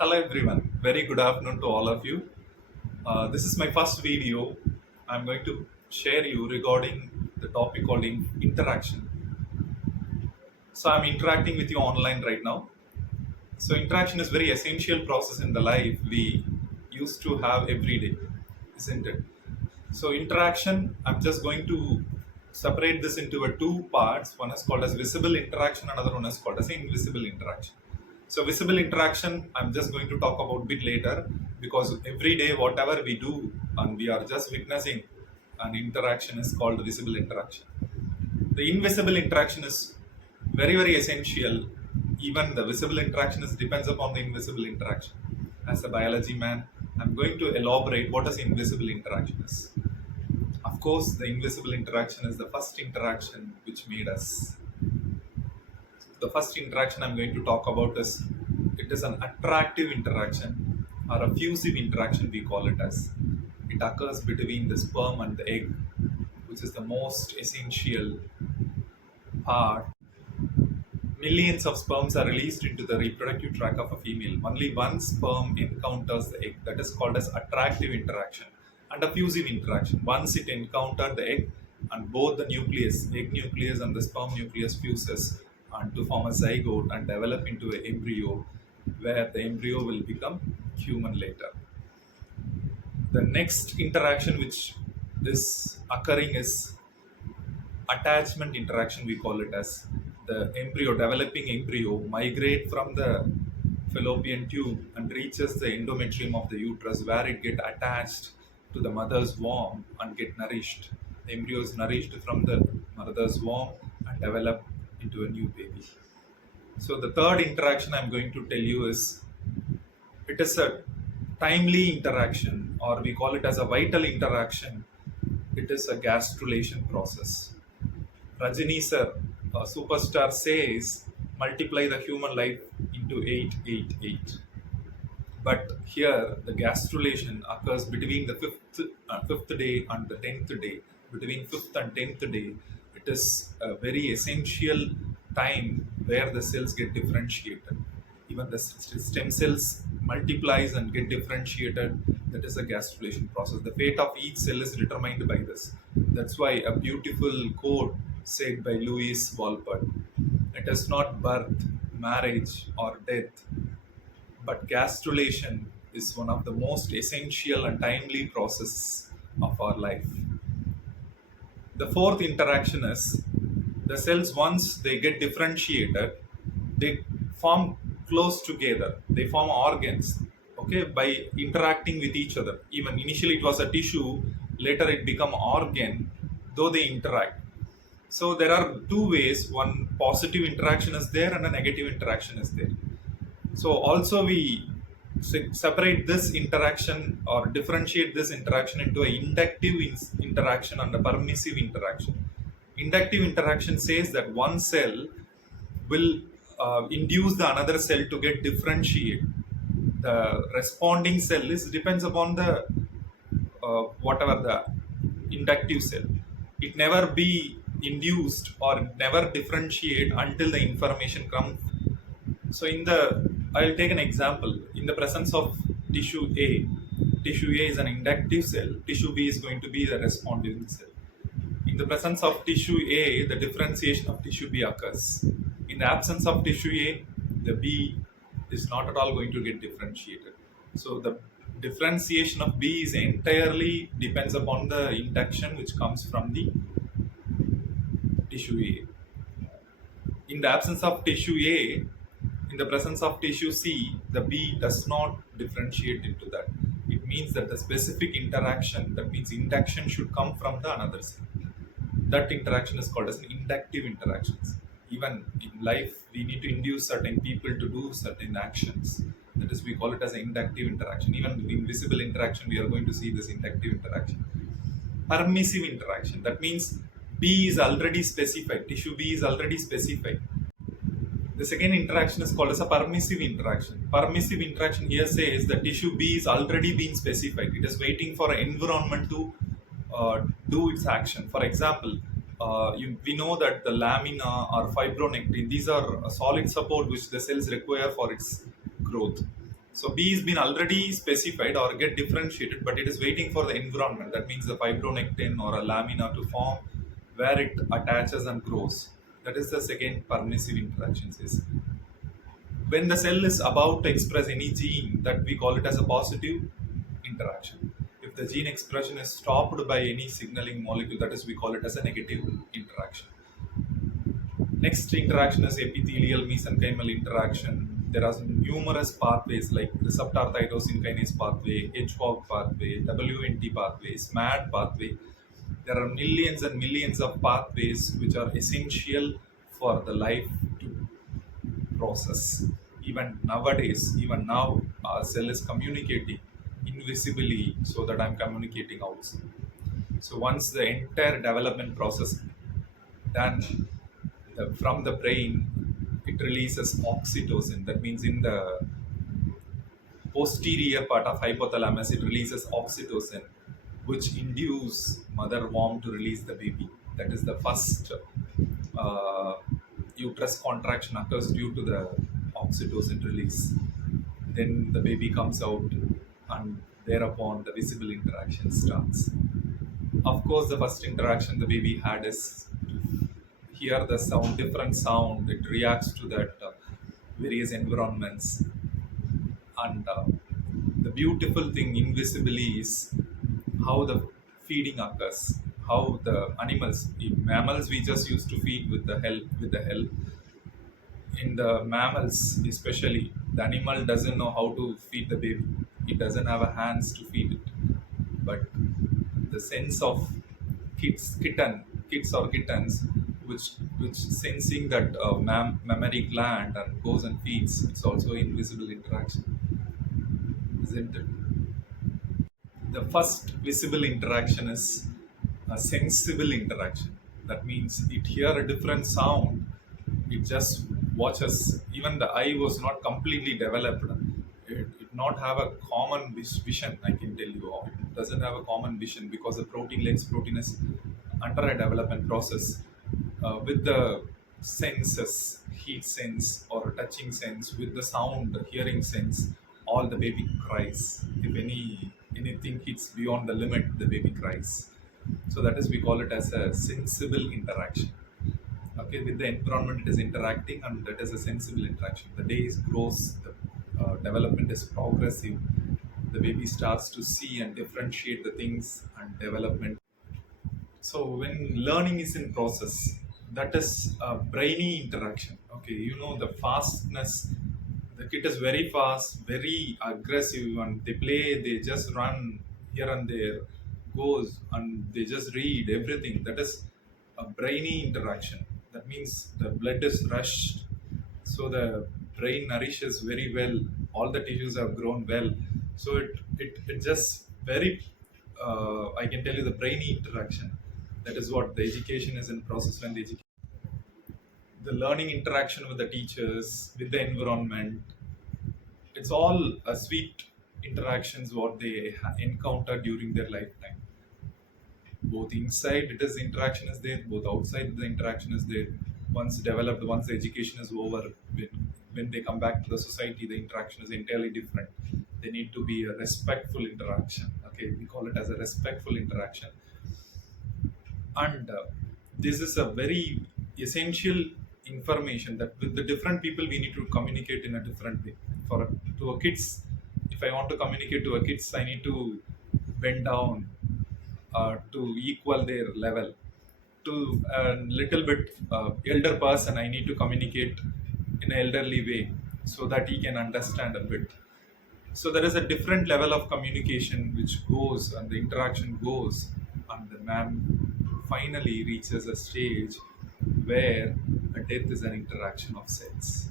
Hello everyone, very good afternoon to all of you. This is my first video. I'm going to share you regarding the topic called interaction. So I'm interacting with you online right now. So interaction is very essential process in the life we used to have every day, isn't it? So interaction, I'm just going to separate this into two parts. One is called as visible interaction, another one is called as invisible interaction. So visible interaction, I'm just going to talk about a bit later because every day whatever we do and we are just witnessing an interaction is called visible interaction. The invisible interaction is very essential. Even the visible interaction is depends upon the invisible interaction. As a biology man, I'm going to elaborate what is invisible interaction is. Of course, the invisible interaction is the first interaction which made us. The first interaction I'm going to talk about is it is an attractive interaction or a fusive interaction we call it as. It occurs between the sperm and the egg, which is the most essential part. Millions of sperms are released into the reproductive tract of a female. Only one sperm encounters the egg. That is called as attractive interaction and a fusive interaction. Once it encountered the egg and both the nucleus, egg nucleus and the sperm nucleus fuses and to form a zygote and develop into an embryo where the embryo will become human later. The next interaction which is occurring is attachment interaction, we call it as. The embryo, developing embryo, migrate from the fallopian tube and reaches the endometrium of the uterus where it get attached to the mother's womb and get nourished. The embryo is nourished from the mother's womb and develop into a new baby. So the third interaction I'm going to tell you is it is a timely interaction, or we call it as a vital interaction. It is a gastrulation process. Rajini sir, a superstar, says multiply the human life into 888. But here the gastrulation occurs between the fifth day and the 10th day. Between 5th and 10th day, it is a very essential time where the cells get differentiated. Even the stem cells multiplies and get differentiated. That is a gastrulation process. The fate of each cell is determined by this. That's why a beautiful quote said by Louis Walpert: "It is not birth, marriage, or death, but gastrulation is one of the most essential and timely processes of our life." The fourth interaction is the cells, once they get differentiated, they form close together. They form organs, okay, by interacting with each other. Even initially it was a tissue, later it become organ, though they interact. So there are two ways. One positive interaction is there and a negative interaction is there. So also we separate this interaction or differentiate this interaction into an inductive interaction and a permissive interaction. Inductive interaction says that one cell will induce the another cell to get differentiate. The responding cell is depends upon the whatever the inductive cell. It never be induced or never differentiate until the information comes. So I'll take an example. In the presence of tissue A is an inductive cell, tissue B is going to be the responding cell. In the presence of tissue A, the differentiation of tissue B occurs. In the absence of tissue A, the B is not at all going to get differentiated. So the differentiation of B is entirely depends upon the induction which comes from the tissue A. In the absence of tissue A, in the presence of tissue C, the B does not differentiate into that. It means that the specific interaction, that means induction, should come from the another cell. That interaction is called as an inductive interactions. Even in life, we need to induce certain people to do certain actions. That is, we call it as an inductive interaction. Even in invisible interaction, we are going to see this inductive interaction. Permissive interaction, that means B is already specified, tissue B is already specified. The second interaction is called as a permissive interaction. Permissive interaction here says the tissue B is already being specified. It is waiting for an environment to do its action. For example, we know that the lamina or fibronectin, these are a solid support which the cells require for its growth. So B is been already specified or get differentiated, but it is waiting for the environment. That means the fibronectin or a lamina to form where it attaches and grows. That is the second permissive interaction. Is when the cell is about to express any gene, that we call it as a positive interaction. If the gene expression is stopped by any signaling molecule, that is we call it as a negative interaction. Next interaction is epithelial mesenchymal interaction. There are numerous pathways like receptor tyrosine kinase pathway, HWOG pathway, WNT pathway, SMAD pathway. There are millions and millions of pathways which are essential for the life to process. Even nowadays, even now, our cell is communicating invisibly so that I'm communicating outside. So once the entire development process done, from the brain, it releases oxytocin. That means in the posterior part of hypothalamus, it releases oxytocin, which induce mother womb to release the baby. That is the first uterus contraction occurs due to the oxytocin release. Then the baby comes out, and thereupon the visible interaction starts. Of course, the first interaction the baby had is to hear the sound, different sound. It reacts to that various environments. And the beautiful thing invisibly is how the feeding occurs, how the animals, in mammals we just used to feed with the help. In the mammals especially, the animal doesn't know how to feed the baby. It doesn't have a hands to feed it. But the sense of kids or kittens, which sensing that mammary gland and goes and feeds, it's also invisible interaction, isn't it? The first visible interaction is a sensible interaction. That means it hear a different sound, it just watches. Even the eye was not completely developed. It not have a common vision, I can tell you. It doesn't have a common vision because the protein is under a development process. With the senses, heat sense or touching sense, with the sound, the hearing sense, all the baby cries. If anything hits beyond the limit, the baby cries. So that is, we call it as a sensible interaction. Okay, with the environment it is interacting, and that is a sensible interaction. The day grows, the development is progressive. The baby starts to see and differentiate the things and development. So when learning is in process, that is a brainy interaction. Okay, the fastness. The kid is very fast, very aggressive, and they play. They just run here and there, goes and they just read everything. That is a brainy interaction. That means the blood is rushed, so the brain nourishes very well. All the tissues have grown well, so it just very. I can tell you the brainy interaction. That is what the education is in process. When the learning interaction with the teachers, with the environment, it's all a sweet interactions what they encounter during their lifetime. Both inside it is interaction is there, both outside the interaction is there. Once developed, once the education is over, when they come back to the society, the interaction is entirely different. They need to be a respectful interaction. Okay, we call it as a respectful interaction. And this is a very essential information that with the different people we need to communicate in a different way. To a kids, if I want to communicate to a kids, I need to bend down to equal their level. To a little bit elder person, I need to communicate in an elderly way so that he can understand a bit. So there is a different level of communication which goes, and the interaction goes, and the man finally reaches a stage where a death is an interaction of cells.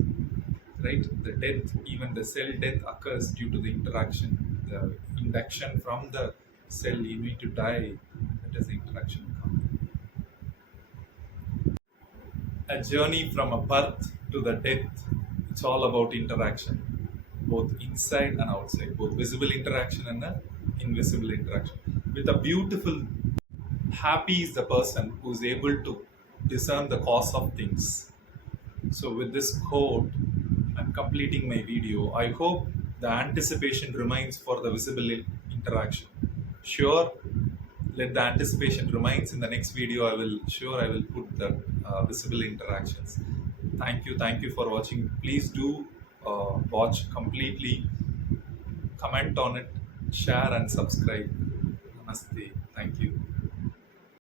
Right? The death, even the cell death occurs due to the interaction, the induction from the cell, you need to die, that is the interaction. A journey from a birth to the death, it's all about interaction, both inside and outside, both visible interaction and invisible interaction. With a beautiful, happy is the person who is able to discern the cause of things. So with this quote, I'm completing my video. I hope The anticipation remains for the visible interaction. Sure, let the anticipation remains. In the next video, I will put the visible interactions. Thank you for watching. Please do watch completely, comment on it, share and subscribe. Namaste.